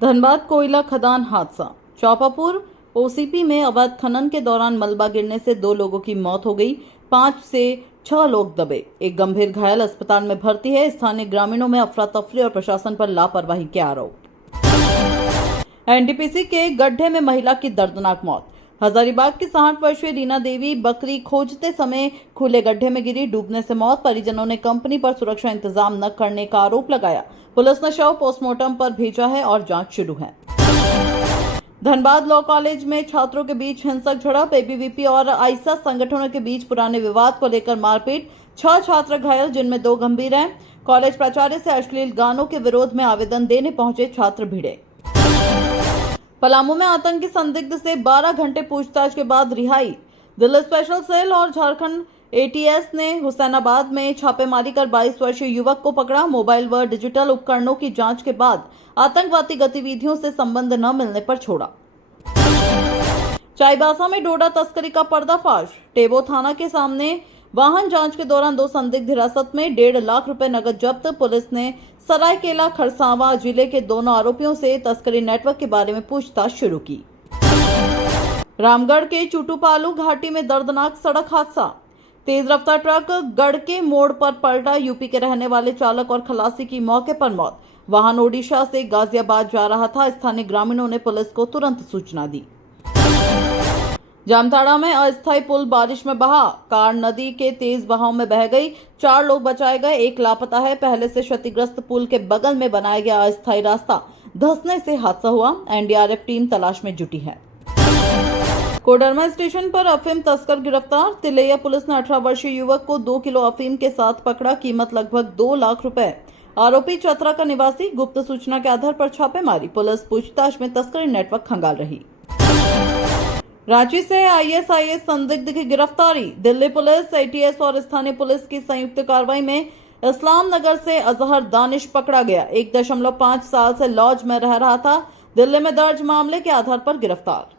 धनबाद कोयला खदान हादसा। चौपापुर ओसीपी में अवैध खनन के दौरान मलबा गिरने से 2 लोगों की मौत हो गई। 5 से 6 लोग दबे, एक गंभीर घायल अस्पताल में भर्ती है। स्थानीय ग्रामीणों में अफरा तफरी और प्रशासन पर लापरवाही के आरोप। एनटीपीसी के गड्ढे में महिला की दर्दनाक मौत। हजारीबाग की 60 वर्षीय रीना देवी बकरी खोजते समय खुले गड्ढे में गिरी, डूबने से मौत। परिजनों ने कंपनी पर सुरक्षा इंतजाम न करने का आरोप लगाया। पुलिस ने शव पोस्टमार्टम पर भेजा है और जांच शुरू है। धनबाद लॉ कॉलेज में छात्रों के बीच हिंसक झड़प। एबीवीपी और आइसा संगठनों के बीच पुराने विवाद को लेकर मारपीट। 6 छात्र घायल, जिनमें 2 गंभीर हैं। कॉलेज प्राचार्य से अश्लील गानों के विरोध में आवेदन देने पहुंचे छात्र भिड़े। पलामू में आतंकी संदिग्ध से 12 घंटे पूछताछ के बाद रिहाई। दिल्ली स्पेशल सेल और झारखंड एटीएस ने हुसैनाबाद में छापेमारी कर 22 वर्षीय युवक को पकड़ा। मोबाइल व डिजिटल उपकरणों की जांच के बाद आतंकवादी गतिविधियों से संबंध न मिलने पर छोड़ा। चाईबासा में डोडा तस्करी का पर्दाफाश। टेबो थाना के सामने वाहन जांच के दौरान 2 संदिग्ध हिरासत में, 1.5 लाख रुपए नगद जब्त। पुलिस ने सरायकेला खरसावां जिले के दोनों आरोपियों से तस्करी नेटवर्क के बारे में पूछताछ शुरू की। रामगढ़ के चुटूपालू घाटी में दर्दनाक सड़क हादसा। तेज रफ्तार ट्रक गड़के मोड़ पर पलटा। यूपी के रहने वाले चालक और खलासी की मौके पर मौत। वाहन ओडिशा से गाजियाबाद जा रहा था। स्थानीय ग्रामीणों ने पुलिस को तुरंत सूचना दी। जामताड़ा में अस्थायी पुल बारिश में बहा। कार नदी के तेज बहाव में बह गई। 4 लोग बचाए गए, 1 लापता है। पहले से क्षतिग्रस्त पुल के बगल में बनाया गया अस्थायी रास्ता धंसने से हादसा हुआ। एनडीआरएफ टीम तलाश में जुटी है। कोडरमा स्टेशन पर अफीम तस्कर गिरफ्तार। तिलैया पुलिस ने 18 वर्षीय युवक को 2 किलो अफीम के साथ पकड़ा। कीमत लगभग 2 लाख रुपए। आरोपी चतरा का निवासी। गुप्त सूचना के आधार पर छापेमारी। पुलिस पूछताछ में तस्करी नेटवर्क खंगाल रही। रांची से आईएसआईएस संदिग्ध की गिरफ्तारी। दिल्ली पुलिस, एटीएस और स्थानीय पुलिस की संयुक्त कार्रवाई में इस्लाम नगर से अजहर दानिश पकड़ा गया। 1.5 साल से लॉज में रह रहा था। दिल्ली में दर्ज मामले के आधार पर गिरफ्तार।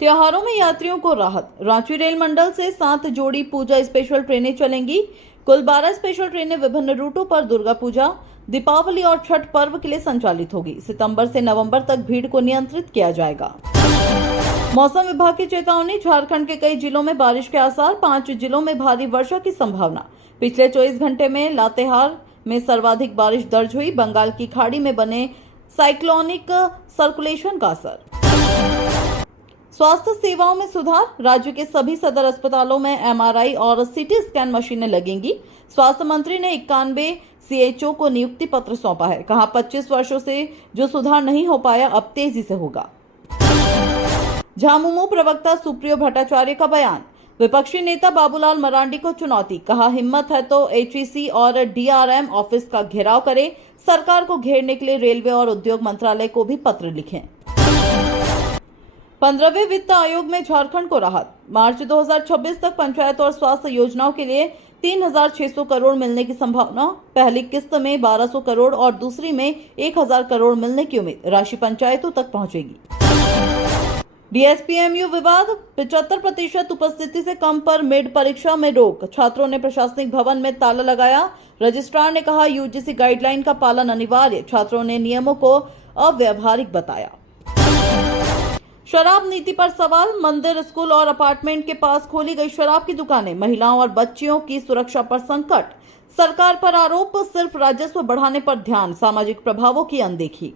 त्योहारों में यात्रियों को राहत। रांची रेल मंडल से 7 जोड़ी पूजा स्पेशल ट्रेनें चलेंगी। कुल 12 स्पेशल ट्रेनें विभिन्न रूटों पर दुर्गा पूजा, दीपावली और छठ पर्व के लिए संचालित होगी। सितंबर से नवंबर तक भीड़ को नियंत्रित किया जाएगा। मौसम विभाग की चेतावनी। झारखंड के कई जिलों में बारिश के आसार। 5 जिलों में भारी वर्षा की संभावना। पिछले 24 घंटे में लातेहार में सर्वाधिक बारिश दर्ज हुई। बंगाल की खाड़ी में बने साइक्लोनिक सर्कुलेशन का असर। स्वास्थ्य सेवाओं में सुधार। राज्य के सभी सदर अस्पतालों में एमआरआई और सीटी स्कैन मशीनें लगेंगी। स्वास्थ्य मंत्री ने 91 सीएचओ को नियुक्ति पत्र सौंपा है। कहा 25 वर्षों से जो सुधार नहीं हो पाया अब तेजी से होगा। झामुमो प्रवक्ता सुप्रियो भट्टाचार्य का बयान। विपक्षी नेता बाबूलाल मरांडी को चुनौती। कहा हिम्मत है तो एचईसी और डीआरएम ऑफिस का घेराव करें। सरकार को घेरने के लिए रेलवे और उद्योग मंत्रालय को भी पत्र लिखें। 15वें वित्त आयोग में झारखंड को राहत। मार्च 2026 तक पंचायत और स्वास्थ्य योजनाओं के लिए 3,600 करोड़ मिलने की संभावना। पहली किस्त में 1,200 करोड़ और दूसरी में 1,000 करोड़ मिलने की उम्मीद। राशि पंचायतों तक पहुंचेगी। डीएसपीएमयू विवाद। 75% उपस्थिति से कम पर मिड परीक्षा में रोक। छात्रों ने प्रशासनिक भवन में ताला लगाया। रजिस्ट्रार ने कहा यूजीसी गाइडलाइन का पालन अनिवार्य। छात्रों ने नियमों को अव्यावहारिक बताया। शराब नीति पर सवाल। मंदिर, स्कूल और अपार्टमेंट के पास खोली गई शराब की दुकानें। महिलाओं और बच्चियों की सुरक्षा पर संकट। सरकार पर आरोप, सिर्फ राजस्व बढ़ाने पर ध्यान, सामाजिक प्रभावों की अनदेखी।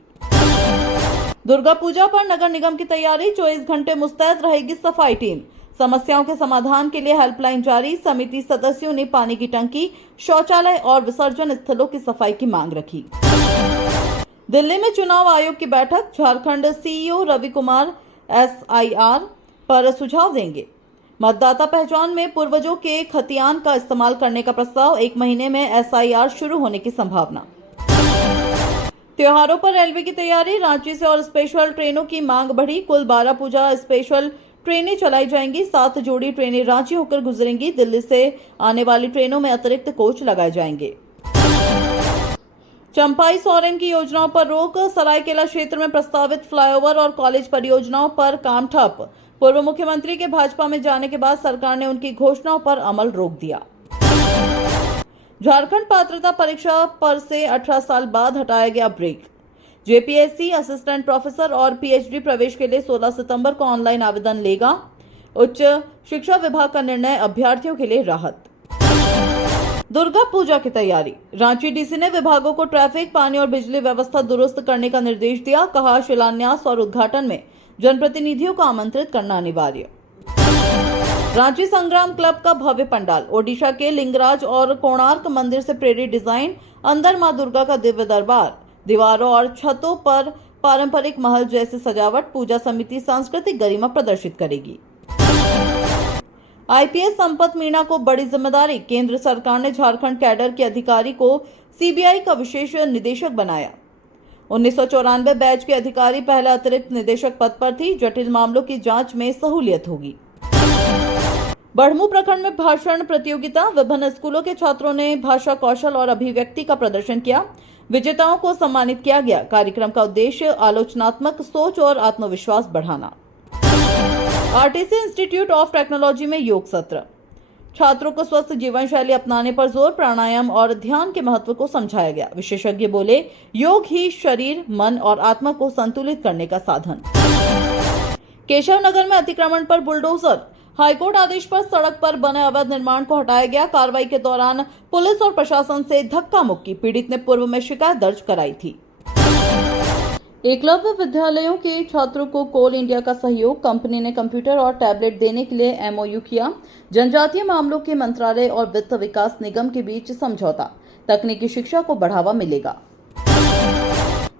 दुर्गा पूजा पर नगर निगम की तैयारी। 24 घंटे मुस्तैद रहेगी सफाई टीम। समस्याओं के समाधान के लिए हेल्पलाइन जारी। समिति सदस्यों ने पानी की टंकी, शौचालय और विसर्जन स्थलों की सफाई की मांग रखी। दिल्ली में चुनाव आयोग की बैठक। झारखंड सीईओ रवि कुमार एसआईआर पर सुझाव देंगे। मतदाता पहचान में पूर्वजों के खतियान का इस्तेमाल करने का प्रस्ताव। 1 महीने में एसआईआर शुरू होने की संभावना। त्योहारों पर रेलवे की तैयारी। रांची से और स्पेशल ट्रेनों की मांग बढ़ी। कुल 12 पूजा स्पेशल ट्रेनें चलाई जाएंगी। 7 जोड़ी ट्रेनें रांची होकर गुजरेंगी। दिल्ली से आने वाली ट्रेनों में अतिरिक्त कोच लगाए जाएंगे। चंपाई सोरेन की योजनाओं पर रोक। सरायकेला क्षेत्र में प्रस्तावित फ्लाईओवर और कॉलेज परियोजनाओं पर काम ठप। पूर्व मुख्यमंत्री के भाजपा में जाने के बाद सरकार ने उनकी घोषणाओं पर अमल रोक दिया। झारखंड पात्रता परीक्षा पर से 18 साल बाद हटाया गया ब्रेक। जेपीएससी असिस्टेंट प्रोफेसर और पीएचडी प्रवेश के लिए 16 सितंबर को ऑनलाइन आवेदन लेगा। उच्च शिक्षा विभाग का निर्णय, अभ्यर्थियों के लिए राहत। दुर्गा पूजा की तैयारी। रांची डीसी ने विभागों को ट्रैफिक, पानी और बिजली व्यवस्था दुरुस्त करने का निर्देश दिया। कहा, शिलान्यास और उद्घाटन में जनप्रतिनिधियों को आमंत्रित करना अनिवार्य। रांची संग्राम क्लब का भव्य पंडाल। ओडिशा के लिंगराज और कोणार्क मंदिर से प्रेरित डिजाइन। अंदर मां दुर्गा का दिव्य दरबार। दीवारों और छतों पर पारंपरिक महल जैसी सजावट। पूजा समिति सांस्कृतिक गरिमा प्रदर्शित करेगी। आईपीएस संपत मीणा को बड़ी जिम्मेदारी। केंद्र सरकार ने झारखंड कैडर के अधिकारी को सीबीआई का विशेष निदेशक बनाया। 1994 बैच के अधिकारी पहले अतिरिक्त निदेशक पद पर थी। जटिल मामलों की जांच में सहूलियत होगी। बढ़मू प्रखंड में भाषण प्रतियोगिता। विभिन्न स्कूलों के छात्रों ने भाषा कौशल और अभिव्यक्ति का प्रदर्शन किया। विजेताओं को सम्मानित किया गया। कार्यक्रम का उद्देश्य आलोचनात्मक सोच और आत्मविश्वास बढ़ाना। आरटीसी इंस्टीट्यूट ऑफ टेक्नोलॉजी में योग सत्र। छात्रों को स्वस्थ जीवन शैली अपनाने पर जोर, प्राणायाम और ध्यान के महत्व को समझाया गया। विशेषज्ञ बोले, योग ही शरीर, मन और आत्मा को संतुलित करने का साधन। केशव नगर में अतिक्रमण पर बुलडोजर। हाईकोर्ट आदेश पर सड़क पर बने अवैध निर्माण को हटाया गया। कार्रवाई के दौरान पुलिस और प्रशासन से धक्का मुक्की। पीड़ित ने पूर्व में शिकायत दर्ज कराई थी। एकलव्य विद्यालयों के छात्रों को कोल इंडिया का सहयोग। कंपनी ने कंप्यूटर और टैबलेट देने के लिए एमओयू किया। जनजातीय मामलों के मंत्रालय और वित्त विकास निगम के बीच समझौता। तकनीकी शिक्षा को बढ़ावा मिलेगा।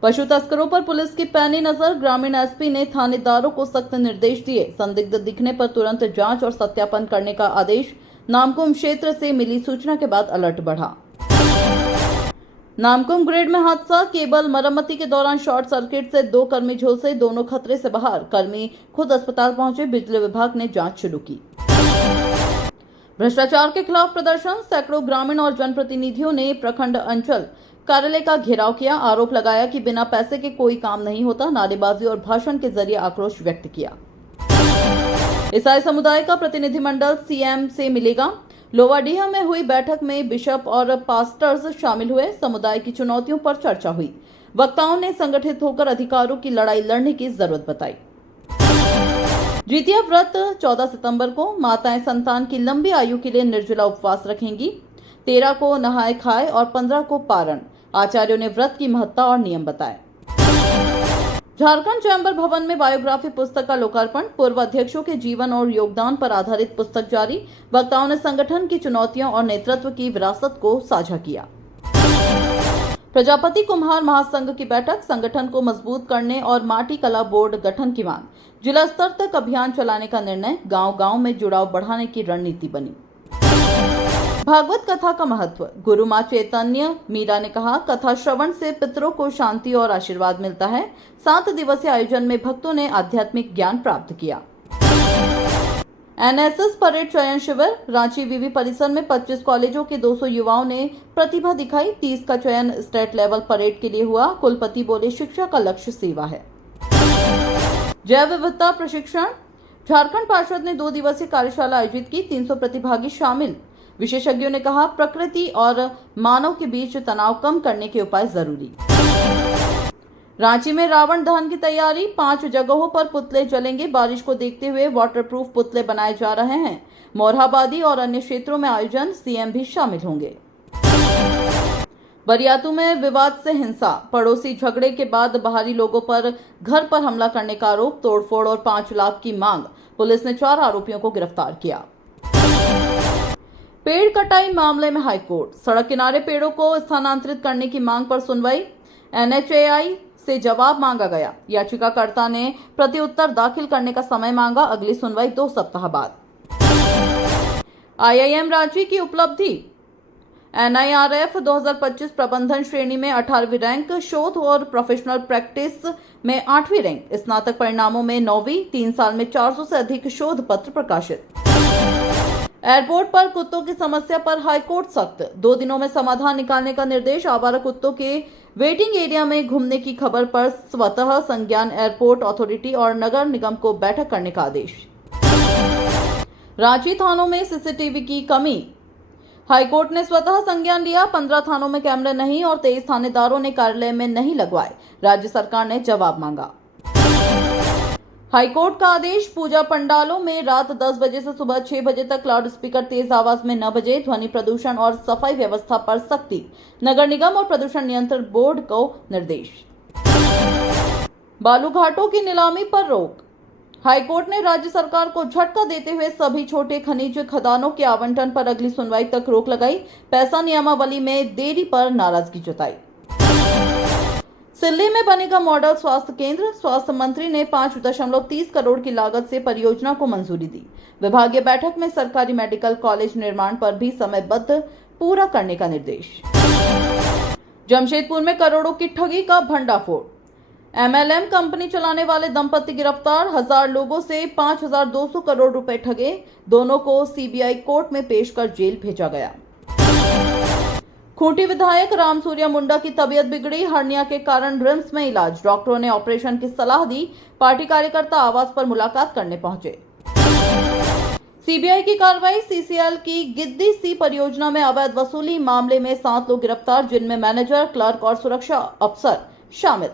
पशु तस्करों पर पुलिस की पैनी नजर। ग्रामीण एसपी ने थानेदारों को सख्त निर्देश दिए। संदिग्ध दिखने पर तुरंत जांच और सत्यापन करने का आदेश। नामकुम क्षेत्र से मिली सूचना के बाद अलर्ट बढ़ा। नामकुम ग्रिड में हादसा। केबल मरम्मती के दौरान शॉर्ट सर्किट से 2 कर्मी झुलसे। दोनों खतरे से बाहर। कर्मी खुद अस्पताल पहुंचे। बिजली विभाग ने जांच शुरू की। भ्रष्टाचार के खिलाफ प्रदर्शन। सैकड़ों ग्रामीण और जनप्रतिनिधियों ने प्रखंड अंचल कार्यालय का घेराव किया। आरोप लगाया कि बिना पैसे के कोई काम नहीं होता। नारेबाजी और भाषण के जरिए आक्रोश व्यक्त किया। ईसाई समुदाय का प्रतिनिधिमंडल सीएम से मिलेगा। लोवाडीहा में हुई बैठक में बिशप और पास्टर्स शामिल हुए। समुदाय की चुनौतियों पर चर्चा हुई। वक्ताओं ने संगठित होकर अधिकारों की लड़ाई लड़ने की जरूरत बताई। जितिया व्रत 14 सितंबर को। माताएं संतान की लंबी आयु के लिए निर्जला उपवास रखेंगी। 13 को नहाय खाए और 15 को पारण। आचार्यों ने व्रत की महत्ता और नियम बताए। झारखंड चैम्बर भवन में बायोग्राफी पुस्तक का लोकार्पण। पूर्व अध्यक्षों के जीवन और योगदान पर आधारित पुस्तक जारी। वक्ताओं ने संगठन की चुनौतियों और नेतृत्व की विरासत को साझा किया। प्रजापति कुम्हार महासंघ की बैठक। संगठन को मजबूत करने और माटी कला बोर्ड गठन की मांग। जिला स्तर तक अभियान चलाने का निर्णय। गांव-गांव में जुड़ाव बढ़ाने की रणनीति बनी। भागवत कथा का महत्व। गुरु मां चैतन्य मीरा ने कहा, कथा श्रवण से पितरों को शांति और आशीर्वाद मिलता है। 7 दिवसीय आयोजन में भक्तों ने आध्यात्मिक ज्ञान प्राप्त किया। एनएसएस परेड चयन शिविर। रांची विवि परिसर में 25 कॉलेजों के 200 युवाओं ने प्रतिभा दिखाई। 30 का चयन स्टेट लेवल परेड के लिए हुआ। कुलपति बोले, शिक्षा का लक्ष्य सेवा है। जैव विविधता प्रशिक्षण। झारखंड पार्षद ने 2 दिवसीय कार्यशाला आयोजित की। 300 प्रतिभागी शामिल। विशेषज्ञों ने कहा, प्रकृति और मानव के बीच तनाव कम करने के उपाय जरूरी। रांची में रावण दहन की तैयारी। 5 जगहों पर पुतले जलेंगे। बारिश को देखते हुए वाटरप्रूफ पुतले बनाए जा रहे हैं। मोरहाबादी और अन्य क्षेत्रों में आयोजन। सीएम भी शामिल होंगे। बरियातू में विवाद से हिंसा। पड़ोसी झगड़े के बाद बाहरी लोगों पर घर पर हमला करने का आरोप। तोड़फोड़ और 5 लाख की मांग। पुलिस ने 4 आरोपियों को गिरफ्तार किया। पेड़ कटाई मामले में हाईकोर्ट। सड़क किनारे पेड़ों को स्थानांतरित करने की मांग पर सुनवाई। एनएचएआई से जवाब मांगा गया। याचिकाकर्ता ने प्रत्युत्तर दाखिल करने का समय मांगा। अगली सुनवाई 2 सप्ताह बाद। आईआईएम रांची की उपलब्धि। एनआईआरएफ 2025 प्रबंधन श्रेणी में 18वीं रैंक। शोध और प्रोफेशनल प्रैक्टिस में 8वीं रैंक। स्नातक परिणामों में 9वीं। 3 साल में 400 से अधिक शोध पत्र प्रकाशित। एयरपोर्ट पर कुत्तों की समस्या पर हाईकोर्ट सख्त। 2 दिनों में समाधान निकालने का निर्देश। आवारा कुत्तों के वेटिंग एरिया में घूमने की खबर पर स्वतः संज्ञान एयरपोर्ट अथॉरिटी और नगर निगम को बैठक करने का आदेश। रांची थानों में सीसीटीवी की कमी। हाईकोर्ट ने स्वतः संज्ञान लिया। 15 थानों में कैमरे नहीं और 23 थानेदारों ने कार्यालय में नहीं लगवाए। राज्य सरकार ने जवाब मांगा। हाईकोर्ट का आदेश। पूजा पंडालों में रात 10 बजे से सुबह 6 बजे तक लाउड स्पीकर तेज आवाज में न बजे। ध्वनि प्रदूषण और सफाई व्यवस्था पर सख्ती। नगर निगम और प्रदूषण नियंत्रण बोर्ड को निर्देश। बालू घाटों की नीलामी पर रोक। हाईकोर्ट ने राज्य सरकार को झटका देते हुए सभी छोटे खनिज खदानों के आवंटन पर अगली सुनवाई तक रोक लगाई। पैसा नियमावली में देरी पर नाराजगी जताई। सिल्ली में बनेगा मॉडल स्वास्थ्य केंद्र। स्वास्थ्य मंत्री ने 5.30 करोड़ की लागत से परियोजना को मंजूरी दी। विभागीय बैठक में सरकारी मेडिकल कॉलेज निर्माण पर भी समयबद्ध पूरा करने का निर्देश। जमशेदपुर में करोड़ों की ठगी का भंडाफोड़। MLM कंपनी चलाने वाले दंपति गिरफ्तार। 1000 लोगों से 5200 करोड़ रुपए ठगे। दोनों को CBI कोर्ट में पेश कर जेल भेजा गया। खूंटी विधायक रामसूर्या मुंडा की तबीयत बिगड़ी। हर्निया के कारण रिम्स में इलाज। डॉक्टरों ने ऑपरेशन की सलाह दी। पार्टी कार्यकर्ता आवास पर मुलाकात करने पहुंचे। CBI की कार्रवाई। CCL की गिद्दी सी परियोजना में अवैध वसूली मामले में 7 लोग गिरफ्तार, जिनमें मैनेजर, क्लर्क और सुरक्षा अफसर शामिल।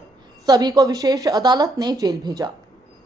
सभी को विशेष अदालत ने जेल भेजा।